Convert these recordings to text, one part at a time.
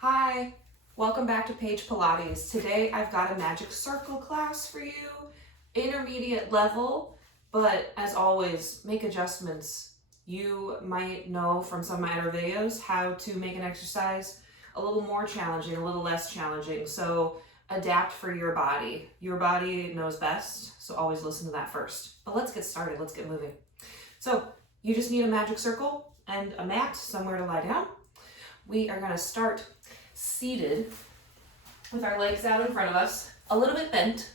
Hi, welcome back to Paige Pilates. Today I've got a magic circle class for you, intermediate level, but as always, make adjustments. You might know from some of my other videos how to make an exercise a little more challenging, a little less challenging, so adapt for your body. Your body knows best, so always listen to that first. But let's get started, let's get moving. So you just need a magic circle and a mat, somewhere to lie down. We are gonna start seated with our legs out in front of us, a little bit bent.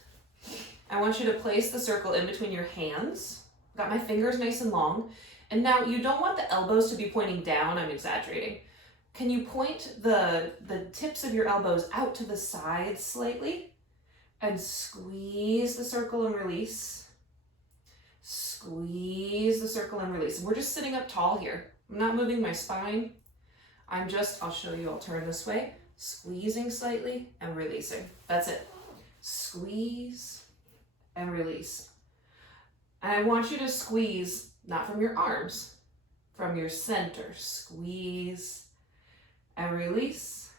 I want you to place the circle in between your hands. Got my fingers nice and long. And now you don't want the elbows to be pointing down, I'm exaggerating. Can you point the tips of your elbows out to the sides slightly and squeeze the circle and release? Squeeze the circle and release. And we're just sitting up tall here. I'm not moving my spine. I'll show you, I'll turn this way, squeezing slightly and releasing. That's it. Squeeze and release. And I want you to squeeze, not from your arms, from your center. Squeeze and release.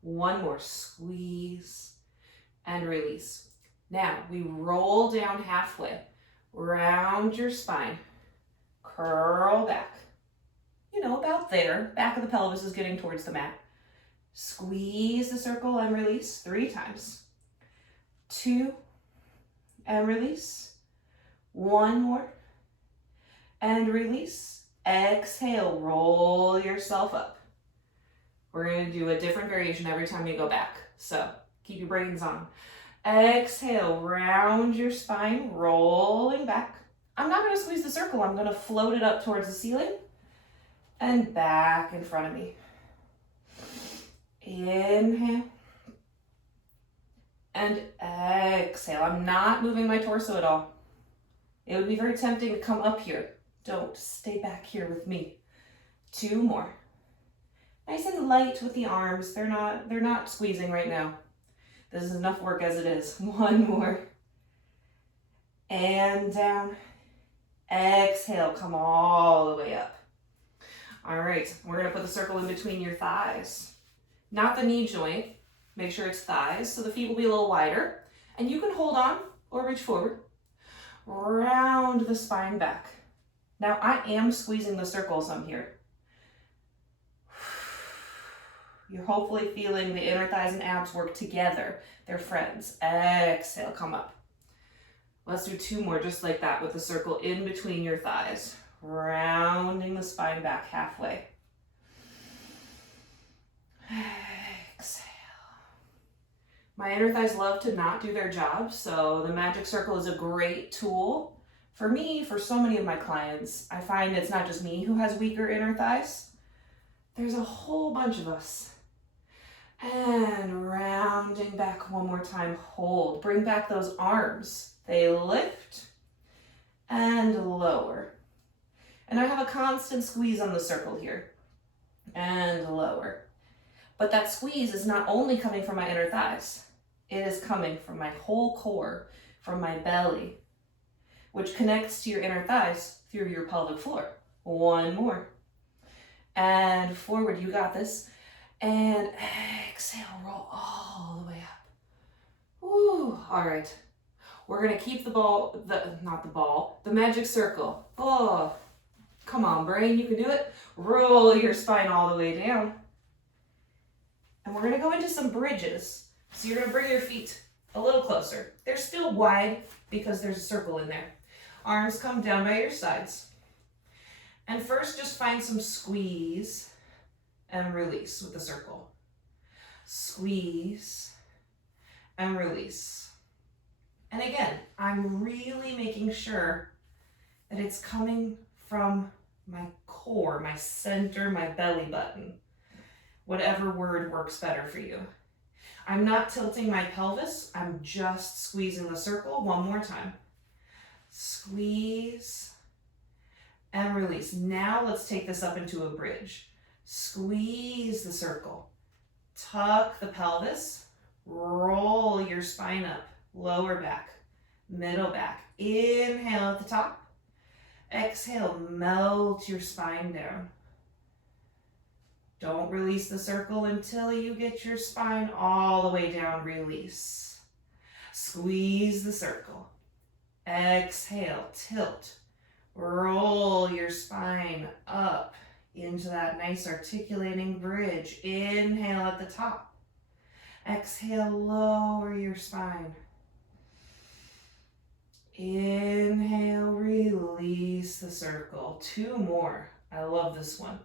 One more, squeeze and release. Now we roll down halfway, round your spine, curl back. About there, back of the pelvis is getting towards the mat. Squeeze the circle and release 3 times. 2 and release. 1 more and release. Exhale, roll yourself up. We're going to do a different variation every time you go back, so keep your brains on. Exhale, round your spine, rolling back. I'm not going to squeeze the circle, I'm going to float it up towards the ceiling and back in front of me. Inhale and exhale. I'm not moving my torso at all. It would be very tempting to come up here. Don't, stay back here with me. 2 more. Nice and light with the arms. They're not squeezing right now. This is enough work as it is. 1 more. And down. Exhale, come all the way up. All right, we're gonna put the circle in between your thighs. Not the knee joint, make sure it's thighs, so the feet will be a little wider. And you can hold on or reach forward. Round the spine back. Now I am squeezing the circle some here. You're hopefully feeling the inner thighs and abs work together. They're friends. Exhale, come up. Let's do 2 more just like that with the circle in between your thighs. Rounding the spine back halfway. Exhale. My inner thighs love to not do their job, so the magic circle is a great tool. For me, for so many of my clients, I find it's not just me who has weaker inner thighs. There's a whole bunch of us. And rounding back 1 more time, hold. Bring back those arms. They lift and lower. And I have a constant squeeze on the circle here. And lower. But that squeeze is not only coming from my inner thighs. It is coming from my whole core, from my belly, which connects to your inner thighs through your pelvic floor. 1 more. And forward, you got this. And exhale, roll all the way up. Woo, all right. We're gonna keep the magic circle. Oh, come on, brain, you can do it. Roll your spine all the way down. And we're gonna go into some bridges. So you're gonna bring your feet a little closer. They're still wide because there's a circle in there. Arms come down by your sides. And first, just find some squeeze and release with the circle. Squeeze and release. And again, I'm really making sure that it's coming from my core, my center, my belly button. Whatever word works better for you. I'm not tilting my pelvis, I'm just squeezing the circle 1 more time. Squeeze and release. Now let's take this up into a bridge. Squeeze the circle. Tuck the pelvis. Roll your spine up. Lower back. Middle back. Inhale at the top. Exhale, melt your spine down. Don't release the circle until you get your spine all the way down. Release. Squeeze the circle. Exhale, tilt. Roll your spine up into that nice articulating bridge. Inhale at the top. Exhale, lower your spine. Inhale, release the circle. 2 more. I love this one.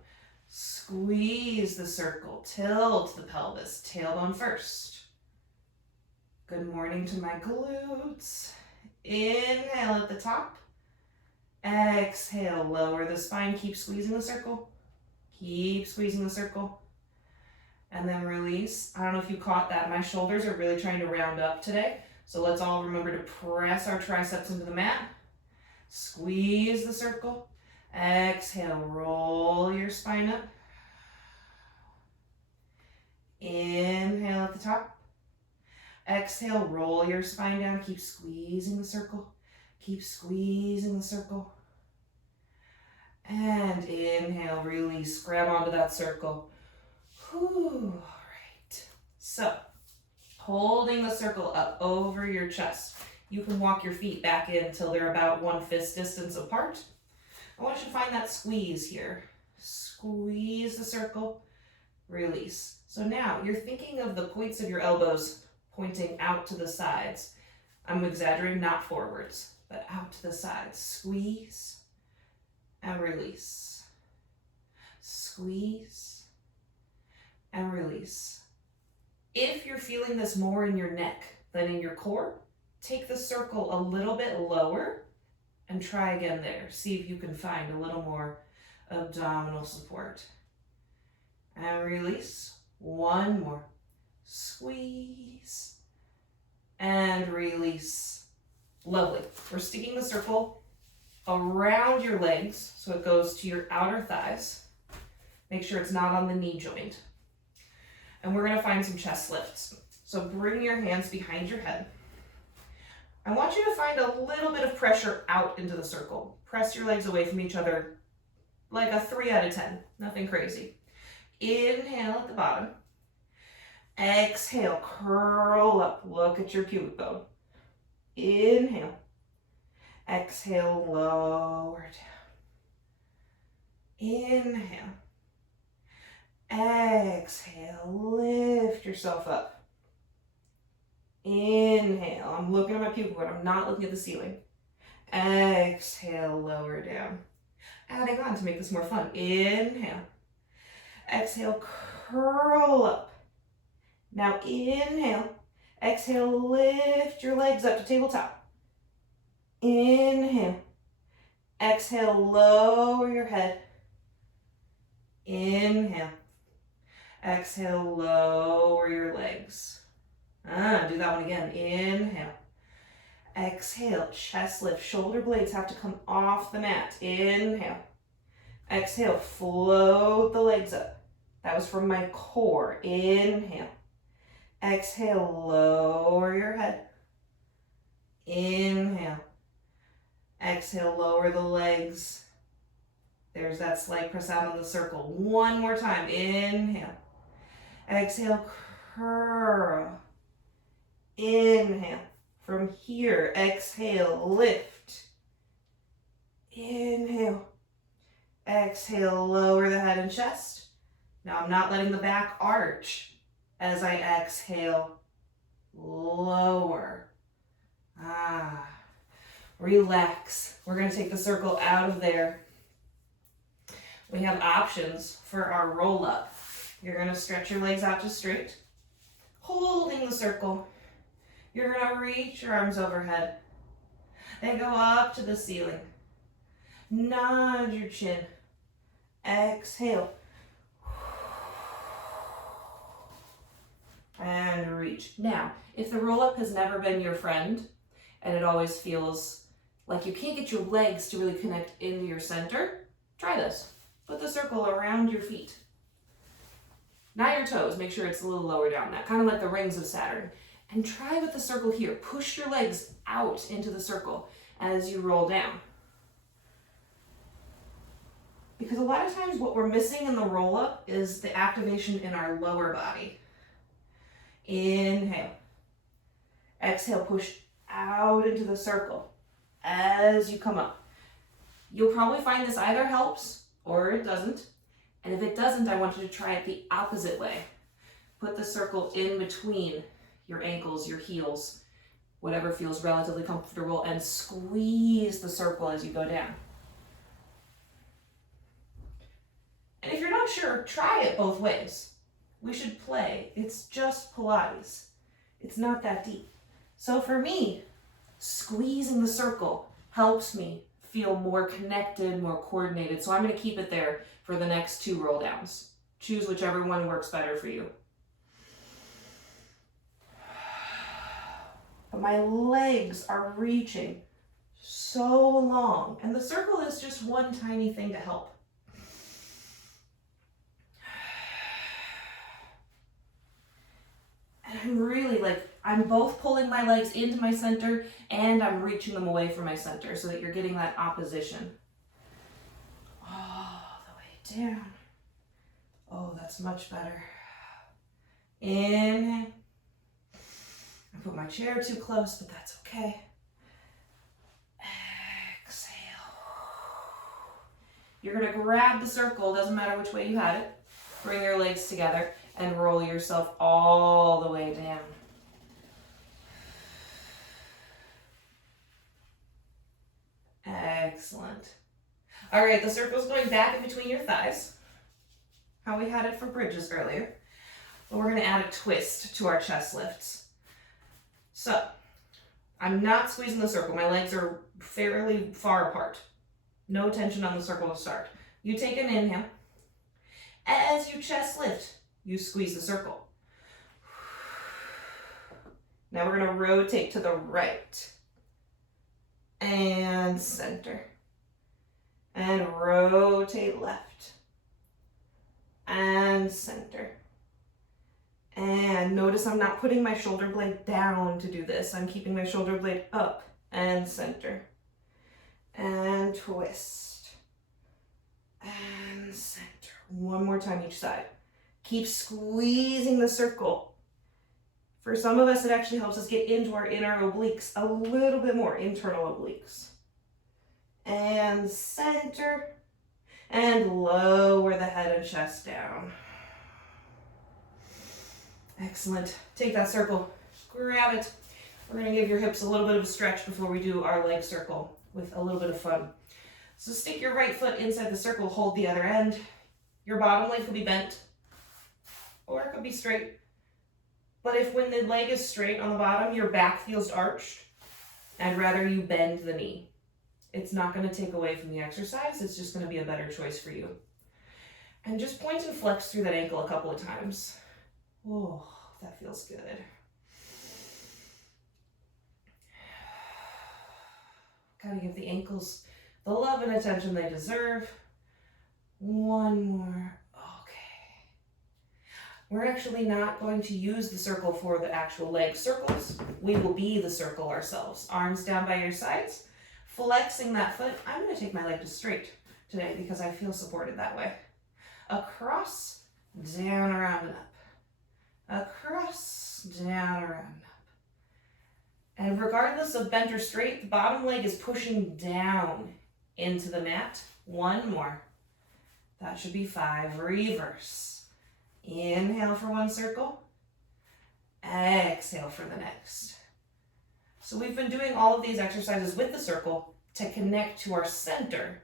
Squeeze the circle, tilt the pelvis, tailbone first. Good morning to my glutes. Inhale at the top. Exhale, lower the spine, keep squeezing the circle. Keep squeezing the circle. And then release. I don't know if you caught that. My shoulders are really trying to round up today. So let's all remember to press our triceps into the mat. Squeeze the circle. Exhale, roll your spine up. Inhale at the top. Exhale, roll your spine down. Keep squeezing the circle. Keep squeezing the circle. And inhale, release. Grab onto that circle. Whew. All right. So, holding the circle up over your chest. You can walk your feet back in until they're about 1 fist distance apart. I want you to find that squeeze here. Squeeze the circle, release. So now you're thinking of the points of your elbows pointing out to the sides. I'm exaggerating, not forwards, but out to the sides. Squeeze and release. Squeeze and release. If you're feeling this more in your neck than in your core, take the circle a little bit lower and try again there. See if you can find a little more abdominal support. And release. 1 more. Squeeze. And release. Lovely. We're sticking the circle around your legs so it goes to your outer thighs. Make sure it's not on the knee joint. And we're gonna find some chest lifts. So bring your hands behind your head. I want you to find a little bit of pressure out into the circle. Press your legs away from each other like a 3 out of 10. Nothing crazy. Inhale at the bottom. Exhale, curl up. Look at your pubic bone. Inhale. Exhale, lower down. Inhale. Exhale, lift yourself up. Inhale, I'm looking at my pubic bone, I'm not looking at the ceiling. Exhale, lower down. Adding on to make this more fun. Inhale. Exhale, curl up. Now inhale. Exhale, lift your legs up to tabletop. Inhale. Exhale, lower your head. Inhale. Exhale, lower your legs. Do that one again. Inhale. Exhale, chest lift. Shoulder blades have to come off the mat. Inhale. Exhale, float the legs up. That was from my core. Inhale. Exhale, lower your head. Inhale. Exhale, lower the legs. There's that slight press out on the circle. 1 more time. Inhale. Exhale, curl. Inhale. From here, exhale, lift. Inhale. Exhale, lower the head and chest. Now I'm not letting the back arch as I exhale, lower. Relax. We're going to take the circle out of there. We have options for our roll up. You're going to stretch your legs out to straight, holding the circle. You're going to reach your arms overhead. They go up to the ceiling. Nod your chin. Exhale. And reach. Now, if the roll up has never been your friend and it always feels like you can't get your legs to really connect into your center, try this. Put the circle around your feet. Not your toes. Make sure it's a little lower down. That kind of like the rings of Saturn. And try with the circle here. Push your legs out into the circle as you roll down. Because a lot of times what we're missing in the roll up is the activation in our lower body. Inhale. Exhale, push out into the circle as you come up. You'll probably find this either helps or it doesn't. And if it doesn't, I want you to try it the opposite way. Put the circle in between your ankles, your heels, whatever feels relatively comfortable, and squeeze the circle as you go down. And if you're not sure, try it both ways. We should play. It's just Pilates. It's not that deep. So for me, squeezing the circle helps me feel more connected, more coordinated. So I'm going to keep it there for the next 2 roll downs. Choose whichever one works better for you. But my legs are reaching so long, and the circle is just one tiny thing to help. And I'm really I'm both pulling my legs into my center and I'm reaching them away from my center so that you're getting that opposition. All the way down. Oh, that's much better. Inhale. I put my chair too close, but that's okay. Exhale. You're gonna grab the circle, doesn't matter which way you had it. Bring your legs together and roll yourself all the way down. Excellent. All right, the circle's going back in between your thighs, how we had it for bridges earlier. But we're gonna add a twist to our chest lifts. So, I'm not squeezing the circle. My legs are fairly far apart. No tension on the circle to start. You take an inhale. As you chest lift, you squeeze the circle. Now we're going to rotate to the right. And center. And rotate left. And center. And notice I'm not putting my shoulder blade down to do this. I'm keeping my shoulder blade up and center. And twist. And center. One more time each side. Keep squeezing the circle. For some of us, it actually helps us get into our inner obliques a little bit more, internal obliques. And center. And lower the head and chest down. Excellent. Take that circle, grab it. We're gonna give your hips a little bit of a stretch before we do our leg circle with a little bit of fun. So stick your right foot inside the circle, hold the other end. Your bottom leg could be bent, or it could be straight. But if when the leg is straight on the bottom, your back feels arched, I'd rather you bend the knee. It's not gonna take away from the exercise, it's just gonna be a better choice for you. And just point and flex through that ankle a couple of times. Oh, that feels good. Gotta give the ankles the love and attention they deserve. One more. Okay. We're actually not going to use the circle for the actual leg circles. We will be the circle ourselves. Arms down by your sides. Flexing that foot. I'm going to take my leg to straight today because I feel supported that way. Across, down, around, and up. Across, down, around, and up. And regardless of bent or straight, the bottom leg is pushing down into the mat. One more. That should be 5. Reverse. Inhale for one circle. Exhale for the next. So we've been doing all of these exercises with the circle to connect to our center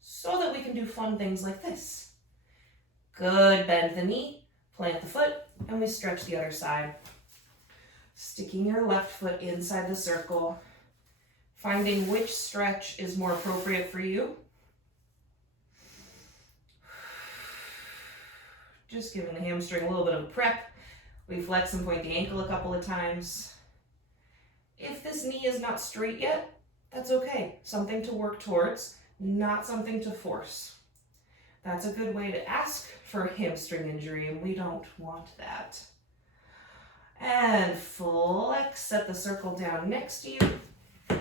so that we can do fun things like this. Good. Bend the knee, plant the foot, and we stretch the other side. Sticking your left foot inside the circle, finding which stretch is more appropriate for you. Just giving the hamstring a little bit of a prep. We flex and point the ankle a couple of times. If this knee is not straight yet, that's okay. Something to work towards, not something to force. That's a good way to ask for a hamstring injury, and we don't want that. And flex, set the circle down next to you.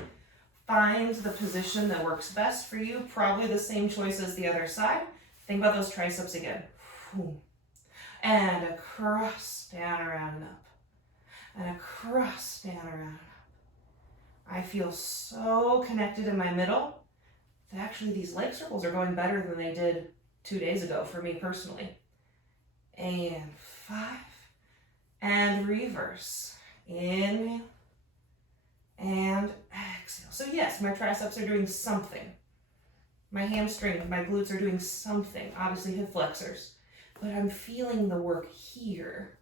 Find the position that works best for you, probably the same choice as the other side. Think about those triceps again. And across, down, around, and up. And across, down, around, and up. I feel so connected in my middle that actually these leg circles are going better than they did 2 days ago for me personally. And 5. And reverse. Inhale. And exhale. So yes, my triceps are doing something. My hamstrings, my glutes are doing something. Obviously hip flexors. But I'm feeling the work here.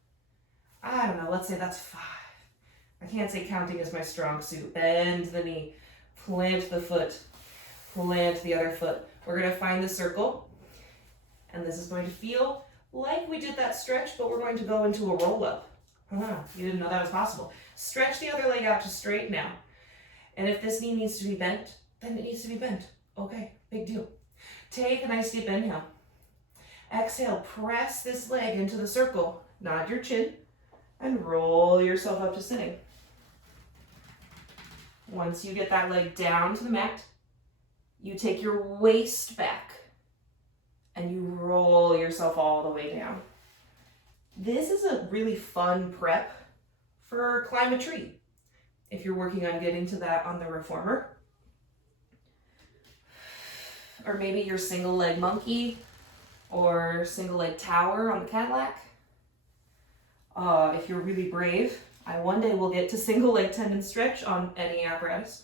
I don't know, let's say that's 5. I can't say counting is my strong suit. Bend the knee, plant the foot, plant the other foot. We're gonna find the circle, and this is going to feel like we did that stretch, but we're going to go into a roll up. You didn't know that was possible. Stretch the other leg out to straight now. And if this knee needs to be bent, then it needs to be bent. Okay, big deal. Take a nice deep inhale. Exhale, press this leg into the circle. Nod your chin and roll yourself up to sitting. Once you get that leg down to the mat, you take your waist back and you roll yourself all the way down. This is a really fun prep for climb a tree. If you're working on getting to that on the reformer, or maybe your single leg monkey or single leg tower on the Cadillac. If you're really brave, I one day will get to single leg tendon stretch on any apparatus.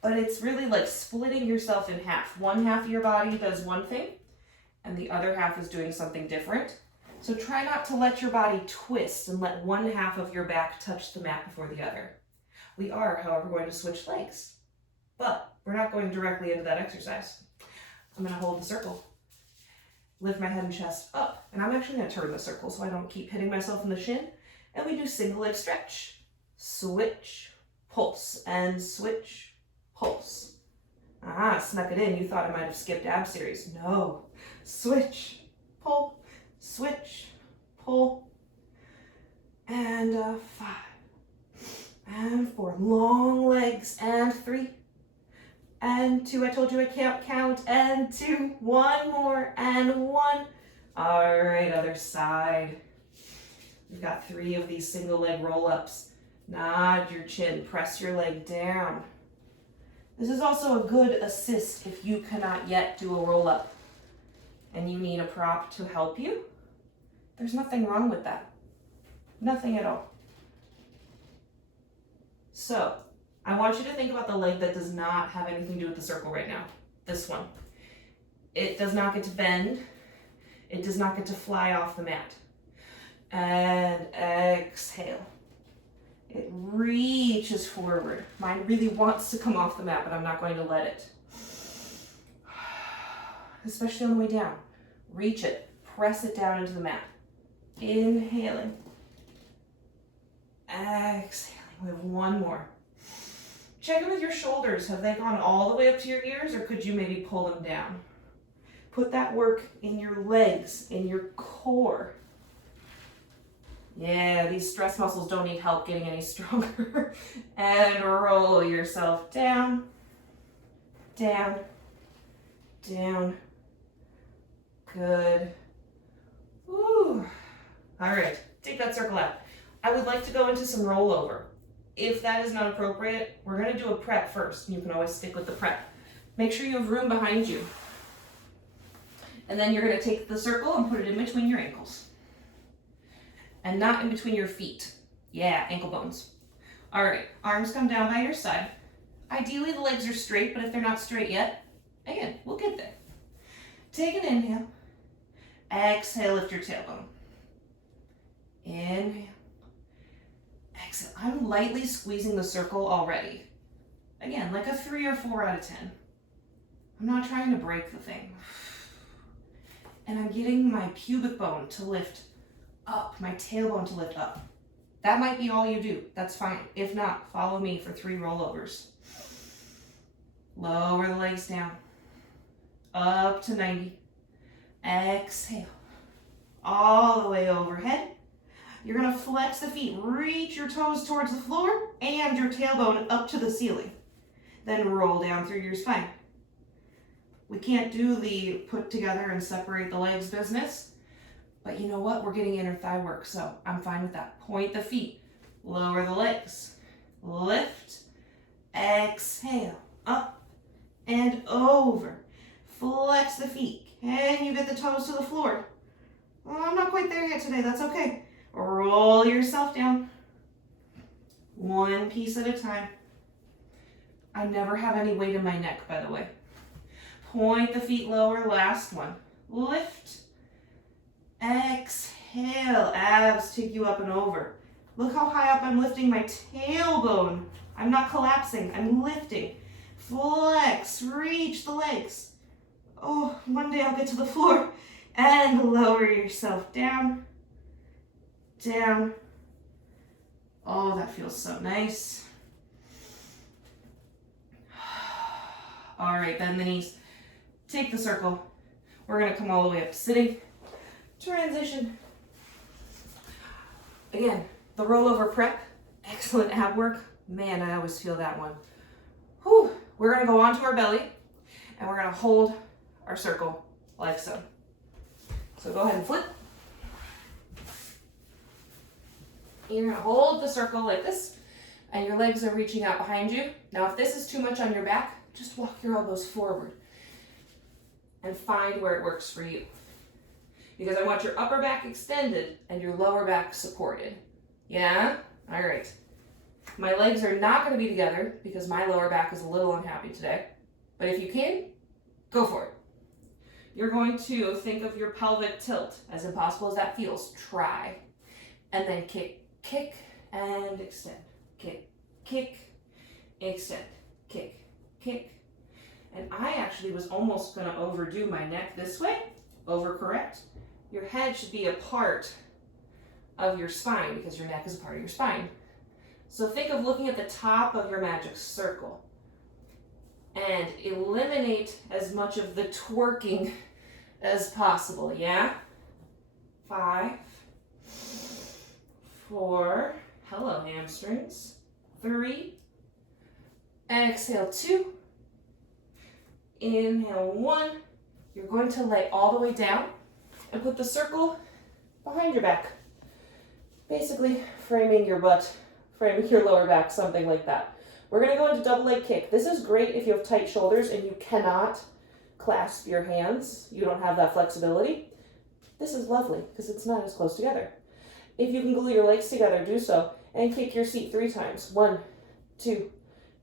But it's really like splitting yourself in half. One half of your body does one thing, and the other half is doing something different. So try not to let your body twist and let one half of your back touch the mat before the other. We are, however, going to switch legs, but we're not going directly into that exercise. I'm going to hold the circle, lift my head and chest up, and I'm actually going to turn the circle so I don't keep hitting myself in the shin. And we do single leg stretch, switch, pulse, and switch, pulse. Snuck it in. You thought I might have skipped ab series. No. Switch, pull, switch, pull, and 5, and 4, long legs, and 3, and 2, I told you I can't count, and 2, 1 more, and 1. All right, other side. We've got 3 of these single leg roll-ups. Nod your chin, press your leg down. This is also a good assist if you cannot yet do a roll-up and you need a prop to help you. There's nothing wrong with that. Nothing at all. So, I want you to think about the leg that does not have anything to do with the circle right now. This one. It does not get to bend. It does not get to fly off the mat. And exhale. It reaches forward. Mine really wants to come off the mat, but I'm not going to let it. Especially on the way down. Reach it. Press it down into the mat. Inhaling. Exhaling. We have 1 more. Check in with your shoulders. Have they gone all the way up to your ears, or could you maybe pull them down? Put that work in your legs, in your core. Yeah, these stress muscles don't need help getting any stronger. And roll yourself down, down, down. Good. Woo. All right, take that circle out. I would like to go into some rollover. If that is not appropriate, we're gonna do a prep first. You can always stick with the prep. Make sure you have room behind you. And then you're gonna take the circle and put it in between your ankles. And not in between your feet. Yeah, ankle bones. All right, arms come down by your side. Ideally the legs are straight, but if they're not straight yet, again, we'll get there. Take an inhale. Exhale, lift your tailbone. Inhale. Exhale. I'm lightly squeezing the circle already. Again, like a 3 or 4 out of 10. I'm not trying to break the thing. And I'm getting my pubic bone to lift up, my tailbone to lift up. That might be all you do. That's fine. If not, follow me for 3 rollovers. Lower the legs down. Up to 90. Exhale. All the way overhead. You're gonna flex the feet, reach your toes towards the floor and your tailbone up to the ceiling. Then roll down through your spine. We can't do the put together and separate the legs business, but you know what? We're getting inner thigh work, so I'm fine with that. Point the feet, lower the legs, lift, exhale, up and over. Flex the feet. Can you get the toes to the floor? Well, I'm not quite there yet today, that's okay. Roll yourself down. One piece at a time. I never have any weight in my neck, by the way. Point the feet lower, last one. Lift, exhale, abs take you up and over. Look how high up I'm lifting my tailbone. I'm not collapsing, I'm lifting. Flex, reach the legs. Oh, one day I'll get to the floor. And lower yourself down, down. Oh, that feels so nice. All right, bend the knees. Take the circle. We're gonna come all the way up to sitting. Transition. Again, the rollover prep, excellent ab work. Man, I always feel that one. Whew. We're gonna go onto our belly and we're gonna hold our circle like so. So go ahead and flip. You're gonna hold the circle like this and your legs are reaching out behind you. Now, if this is too much on your back, just walk your elbows forward and find where it works for you. Because I want your upper back extended and your lower back supported. Yeah? All right. My legs are not going to be together because my lower back is a little unhappy today. But if you can, go for it. You're going to think of your pelvic tilt, as impossible as that feels. Try. And then kick, kick, and extend. Kick, kick, extend. Kick, kick. And I actually was almost going to overdo my neck this way. Overcorrect. Your head should be a part of your spine because your neck is a part of your spine. So think of looking at the top of your magic circle and eliminate as much of the twerking as possible, yeah? 5, 4, hello hamstrings, 3, exhale 2, inhale 1, you're going to lay all the way down and put the circle behind your back. Basically framing your butt, framing your lower back, something like that. We're gonna go into double leg kick. This is great if you have tight shoulders and you cannot clasp your hands. You don't have that flexibility. This is lovely because it's not as close together. If you can glue your legs together, do so and kick your seat 3 times. 1, 2,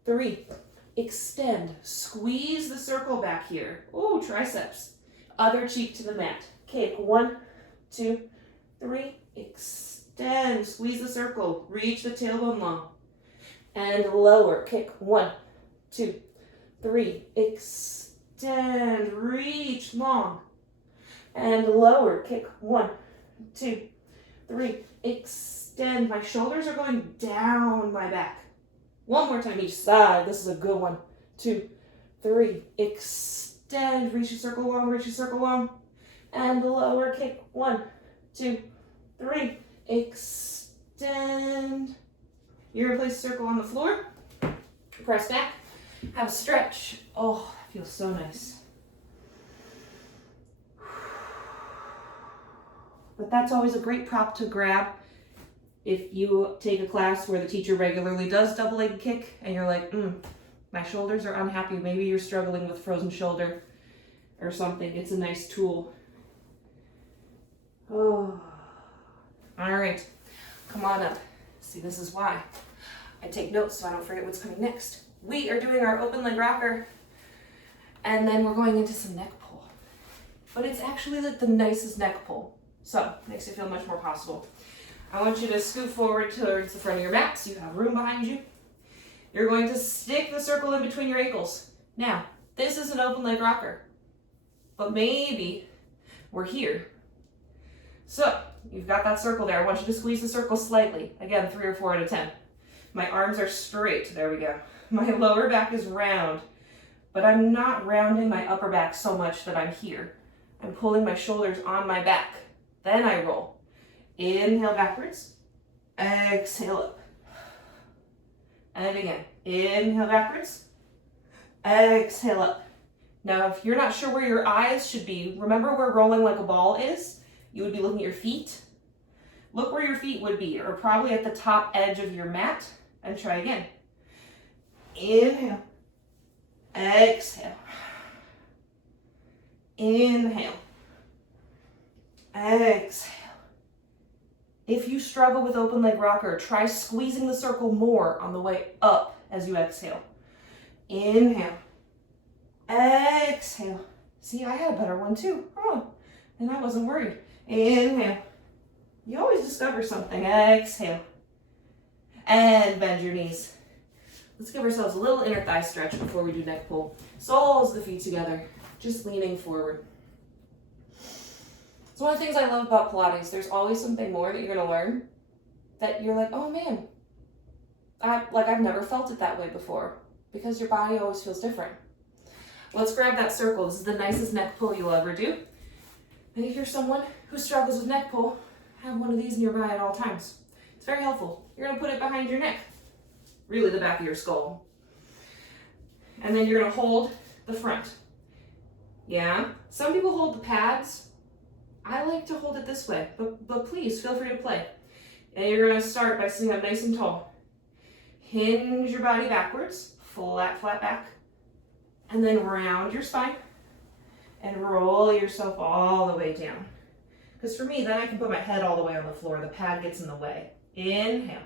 3. Extend, squeeze the circle back here. Ooh, triceps. Other cheek to the mat. Kick, 1, 2, 3. Extend, squeeze the circle. Reach the tailbone long. And lower, kick, 1, 2, 3. Extend, reach long. And lower, kick, 1, 2, 3. Extend, my shoulders are going down my back. One more time each side. This is a good one. 2, 3. Extend. Reach your circle long. Reach your circle long. And lower kick. 1, 2, 3. Extend. You're gonna place a circle on the floor. Press back. Have a stretch. Oh, that feels so nice. But that's always a great prop to grab. If you take a class where the teacher regularly does double leg kick and you're like, my shoulders are unhappy, maybe you're struggling with frozen shoulder or something, it's a nice tool. Oh, all right, come on up. See, this is why I take notes so I don't forget what's coming next. We are doing our open leg rocker and then we're going into some neck pull. But it's actually like the nicest neck pull. So, makes it feel much more possible. I want you to scoot forward towards the front of your mat so you have room behind you. You're going to stick the circle in between your ankles. Now, this is an open leg rocker, but maybe we're here. So, you've got that circle there. I want you to squeeze the circle slightly. Again, 3 or 4 out of 10. My arms are straight. There we go. My lower back is round, but I'm not rounding my upper back so much that I'm here. I'm pulling my shoulders on my back. Then I roll. Inhale backwards. Exhale up. And again, inhale backwards. Exhale up. Now, if you're not sure where your eyes should be, remember where rolling like a ball is? You would be looking at your feet. Look where your feet would be, or probably at the top edge of your mat, and try again. Inhale. Exhale. Inhale. Exhale. If you struggle with open leg rocker, try squeezing the circle more on the way up as you exhale. Inhale. Exhale. See, I had a better one too. Oh, and I wasn't worried. Inhale. You always discover something. Exhale. And bend your knees. Let's give ourselves a little inner thigh stretch before we do neck pull. Soles of the feet together, just leaning forward. It's one of the things I love about Pilates. There's always something more that you're going to learn that you're like, oh man, I've never felt it that way before, because your body always feels different. Let's grab that circle. This is the nicest neck pull you'll ever do. And if you're someone who struggles with neck pull, have one of these nearby at all times. It's very helpful. You're going to put it behind your neck, really the back of your skull. And then you're going to hold the front. Yeah? Some people hold the pads. I like to hold it this way, but please feel free to play. And you're going to start by sitting up nice and tall. Hinge your body backwards, flat back. And then round your spine and roll yourself all the way down. Because for me, then I can put my head all the way on the floor. The pad gets in the way. Inhale.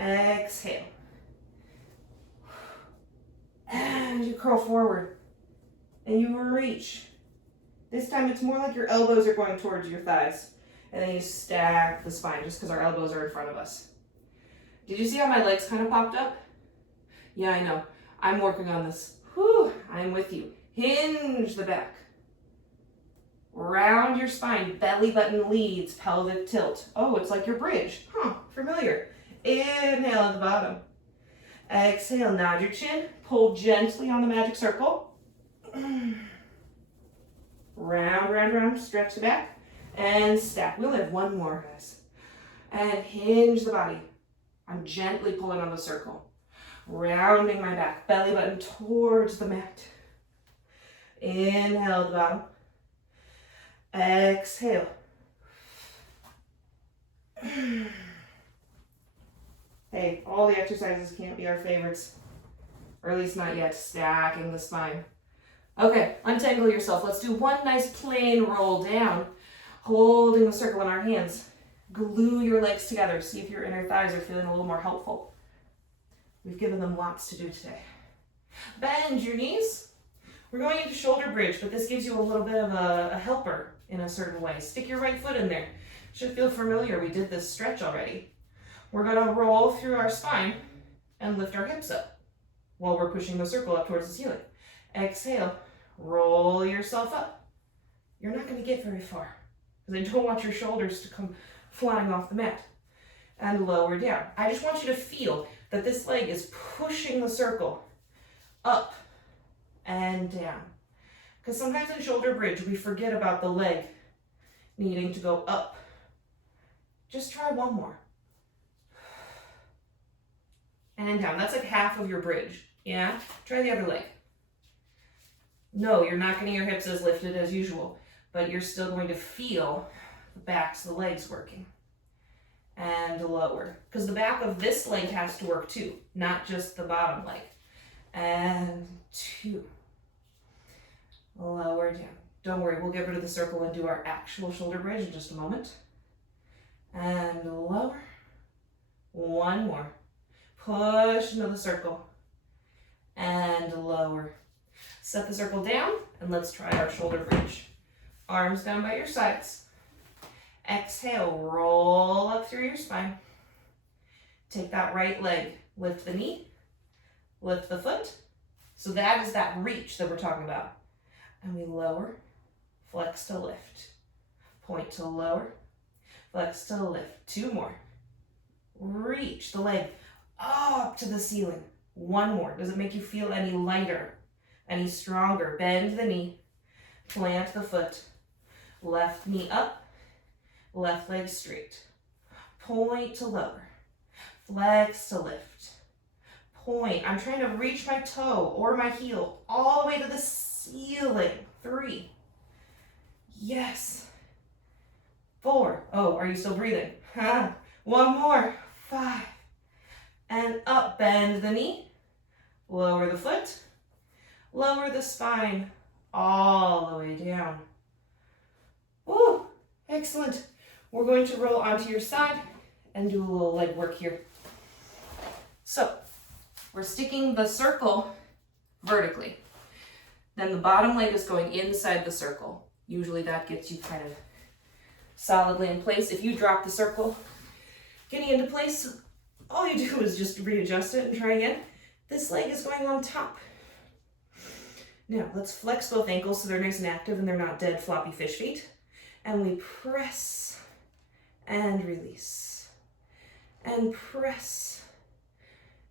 Exhale. And you curl forward. And you reach. This time it's more like your elbows are going towards your thighs. And then you stack the spine just because our elbows are in front of us. Did you see how my legs kind of popped up? Yeah, I know. I'm working on this. Whew, I'm with you. Hinge the back. Round your spine. Belly button leads, pelvic tilt. Oh, it's like your bridge. Huh, familiar. Inhale at the bottom. Exhale, nod your chin. Pull gently on the magic circle. Round, stretch the back, and stack. We only have one more, guys. And hinge the body. I'm gently pulling on the circle. Rounding my back, belly button towards the mat. Inhale at the bottom. Exhale. Hey, all the exercises can't be our favorites, or at least not yet. Stacking the spine. Okay, untangle yourself. Let's do one nice plain roll down, holding the circle in our hands. Glue your legs together. See if your inner thighs are feeling a little more helpful. We've given them lots to do today. Bend your knees. We're going into shoulder bridge, but this gives you a little bit of a helper in a certain way. Stick your right foot in there. Should feel familiar. We did this stretch already. We're going to roll through our spine and lift our hips up while we're pushing the circle up towards the ceiling. Exhale. Roll yourself up. You're not going to get very far because I don't want your shoulders to come flying off the mat. And lower down. I just want you to feel that this leg is pushing the circle up and down. Because sometimes in shoulder bridge, we forget about the leg needing to go up. Just try one more. And down. That's like half of your bridge. Yeah? Try the other leg. No, you're not getting your hips as lifted as usual, but you're still going to feel the backs of the legs working. And lower. Because the back of this leg has to work too, not just the bottom leg. And 2. Lower down. Don't worry, we'll get rid of the circle and do our actual shoulder bridge in just a moment. And lower. One more. Push into the circle. And lower. Set the circle down, and let's try our shoulder bridge. Arms down by your sides. Exhale, roll up through your spine. Take that right leg, lift the knee, lift the foot. So that is that reach that we're talking about. And we lower, flex to lift. Point to lower, flex to lift. 2 more. Reach the leg up to the ceiling. 1 more. Does it make you feel any lighter? Any stronger? Bend the knee, plant the foot, left knee up, Left leg straight. Point to lower. Flex to lift. Point. I'm trying to reach my toe or my heel all the way to the ceiling. 3. Yes. 4. Oh, are you still breathing? 1 more. 5. And up. Bend the knee. Lower the foot. Lower the spine all the way down. Woo! Excellent. We're going to roll onto your side and do a little leg work here. So, we're sticking the circle vertically. Then the bottom leg is going inside the circle. Usually that gets you kind of solidly in place. If you drop the circle, getting into place, all you do is just readjust it and try again. This leg is going on top. Now, let's flex both ankles so they're nice and active and they're not dead floppy fish feet. And we press and release. And press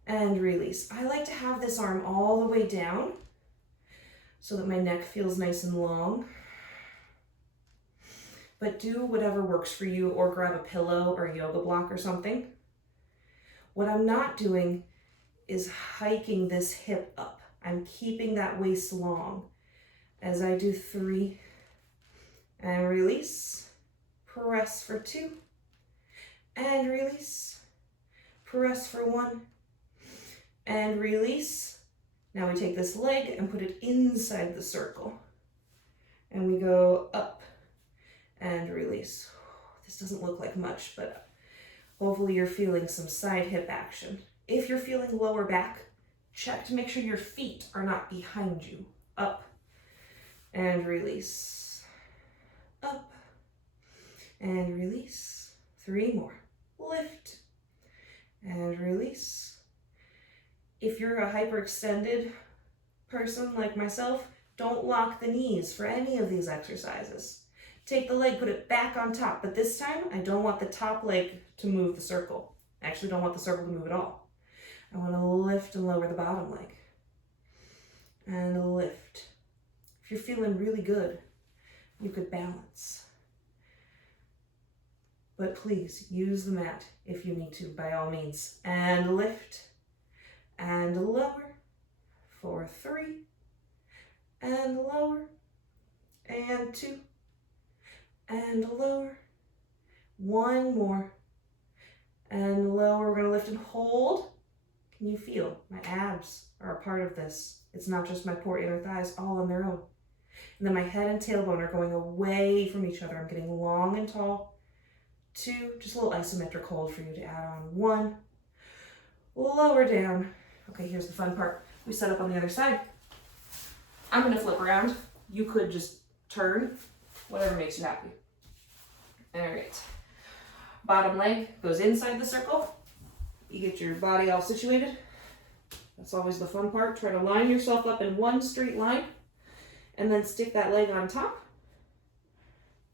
and release. I like to have this arm all the way down so that my neck feels nice and long. But do whatever works for you, or grab a pillow or a yoga block or something. What I'm not doing is hiking this hip up. I'm keeping that waist long as I do 3 and release, press for 2 and release, press for 1 and release. Now we take this leg and put it inside the circle and we go up and release. This doesn't look like much, but hopefully you're feeling some side hip action. If you're feeling lower back, check to make sure your feet are not behind you. Up and release. Up and release. 3 more. Lift and release. If you're a hyperextended person like myself, don't lock the knees for any of these exercises. Take the leg, put it back on top, but this time I don't want the top leg to move the circle. I actually don't want the circle to move at all. I want to lift and lower the bottom leg. And lift. If you're feeling really good, you could balance. But please use the mat if you need to, by all means. And lift and lower for 3 and lower and 2 and lower. 1 more and lower. We're going to lift and hold. Can you feel my abs are a part of this? It's not just my poor inner thighs all on their own. And then my head and tailbone are going away from each other. I'm getting long and tall. 2, just a little isometric hold for you to add on. 1, lower down. Okay, here's the fun part. We set up on the other side. I'm going to flip around. You could just turn, whatever makes you happy. All right. Bottom leg goes inside the circle. You get your body all situated. That's always the fun part. Try to line yourself up in one straight line and then stick that leg on top.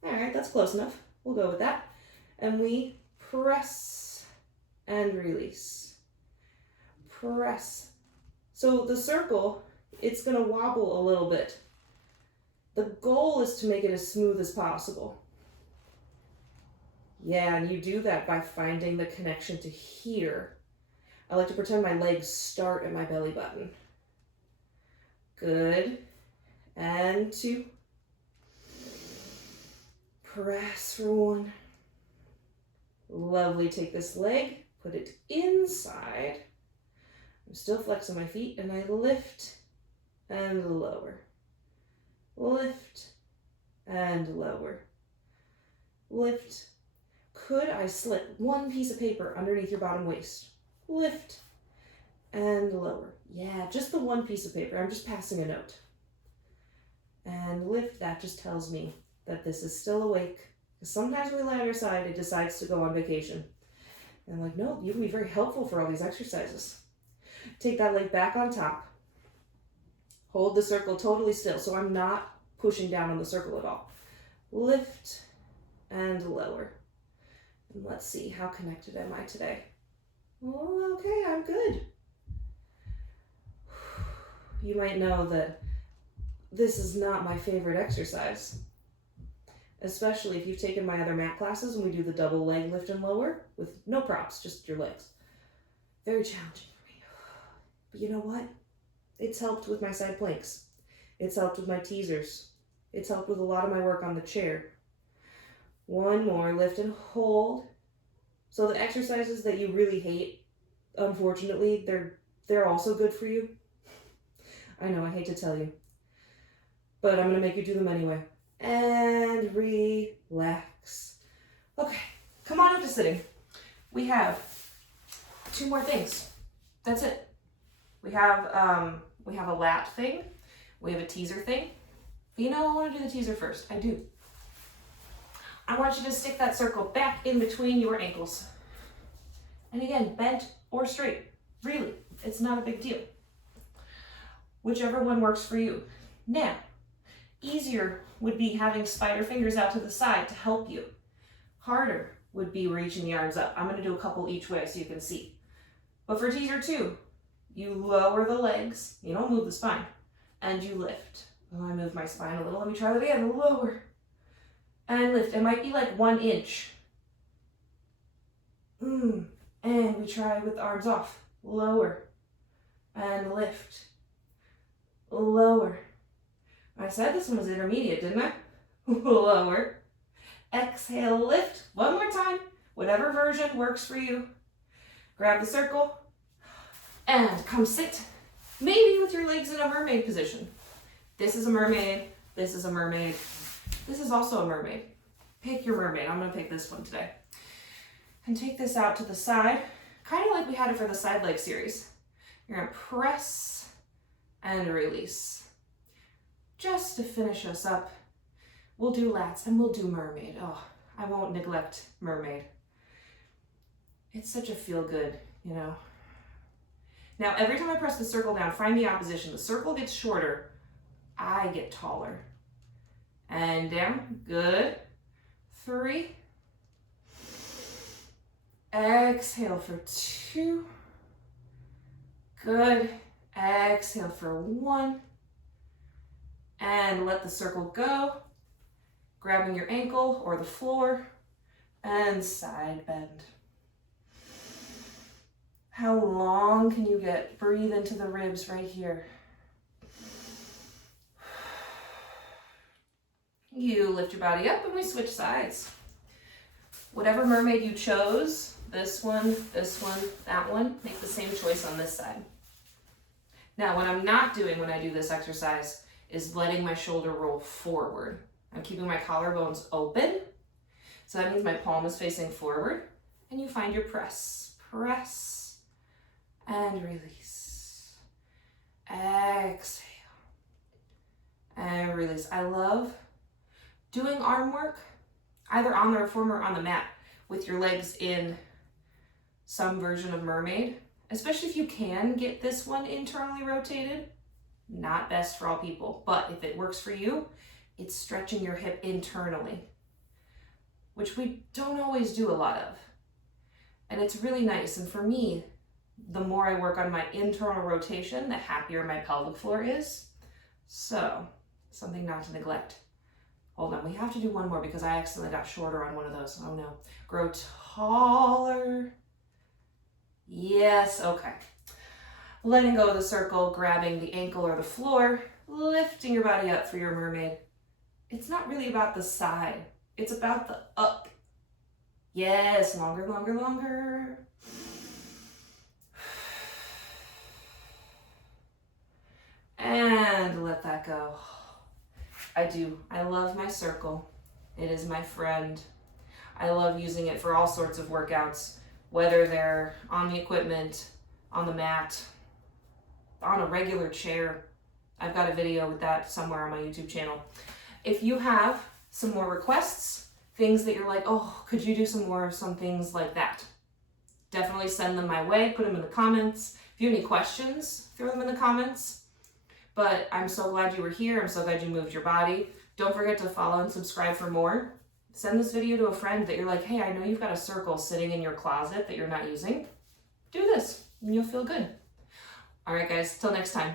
All right, that's close enough. We'll go with that. And we press and release. Press. So the circle, it's going to wobble a little bit. The goal is to make it as smooth as possible. Yeah, and you do that by finding the connection to here. I like to pretend my legs start at my belly button. Good. And 2. Press for 1. Lovely. Take this leg, put it inside. I'm still flexing my feet, and I lift and lower. Lift and lower. Lift. Could I slip one piece of paper underneath your bottom waist? Lift and lower. Yeah, just the one piece of paper. I'm just passing a note. And lift. That just tells me that this is still awake. Because sometimes when we lie on our side, it decides to go on vacation. And I'm like, no, you can be very helpful for all these exercises. Take that leg back on top. Hold the circle totally still, so I'm not pushing down on the circle at all. Lift and lower. And let's see, how connected am I today? Oh, okay, I'm good. You might know that this is not my favorite exercise, especially if you've taken my other mat classes and we do the double leg lift and lower with no props, just your legs. Very challenging for me. But you know what? It's helped with my side planks. It's helped with my teasers. It's helped with a lot of my work on the chair. One more, lift and hold. So the exercises that you really hate, unfortunately, they're also good for you. I know, I hate to tell you, but I'm gonna make you do them anyway. And relax. Okay, come on up to sitting. We have 2 more things. That's it. We have a lat thing. We have a teaser thing. But you know, I want to do the teaser first. I do. I want you to stick that circle back in between your ankles. And again, bent or straight. Really, it's not a big deal. Whichever one works for you. Now, easier would be having spider fingers out to the side to help you. Harder would be reaching the arms up. I'm going to do a couple each way so you can see. But for teaser 2, you lower the legs, you don't move the spine, and you lift. Oh, I moved my spine a little. Let me try that again. Lower and lift. It might be like 1 inch. And we try with the arms off. Lower and lift. Lower. I said this one was intermediate, didn't I? Lower. Exhale, lift. One more time. Whatever version works for you. Grab the circle and come sit. Maybe with your legs in a mermaid position. This is a mermaid. This is a mermaid. This is also a mermaid. Pick your mermaid. I'm going to pick this one today. And take this out to the side, kind of like we had it for the side leg series. You're going to press and release. Just to finish us up, we'll do lats and we'll do mermaid. Oh, I won't neglect mermaid. It's such a feel good, you know. Now, every time I press the circle down, find the opposition. The circle gets shorter, I get taller. And down, good. 3. Exhale for 2. Good. Exhale for 1. And let the circle go. Grabbing your ankle or the floor and side bend. How long can you get? Breathe into the ribs right here. You lift your body up and we switch sides. Whatever mermaid you chose, this one, that one, make the same choice on this side. Now, what I'm not doing when I do this exercise is letting my shoulder roll forward. I'm keeping my collarbones open. So that means my palm is facing forward. And you find your press. Press and release. Exhale. And release. I love doing arm work, either on the reformer or on the mat, with your legs in some version of mermaid, especially if you can get this one internally rotated. Not best for all people, but if it works for you, it's stretching your hip internally, which we don't always do a lot of. And it's really nice. And for me, the more I work on my internal rotation, the happier my pelvic floor is. So, something not to neglect. Hold on, we have to do one more because I accidentally got shorter on one of those. Oh no. Grow taller. Yes, okay. Letting go of the circle, grabbing the ankle or the floor, lifting your body up for your mermaid. It's not really about the side. It's about the up. Yes, longer, longer, longer. And let that go. I do. I love my circle. It is my friend. I love using it for all sorts of workouts, whether they're on the equipment, on the mat, on a regular chair. I've got a video with that somewhere on my YouTube channel. If you have some more requests, things that you're like, oh, could you do some more of some things like that? Definitely send them my way, put them in the comments. If you have any questions, throw them in the comments. But I'm so glad you were here. I'm so glad you moved your body. Don't forget to follow and subscribe for more. Send this video to a friend that you're like, hey, I know you've got a circle sitting in your closet that you're not using. Do this and you'll feel good. All right, guys, till next time.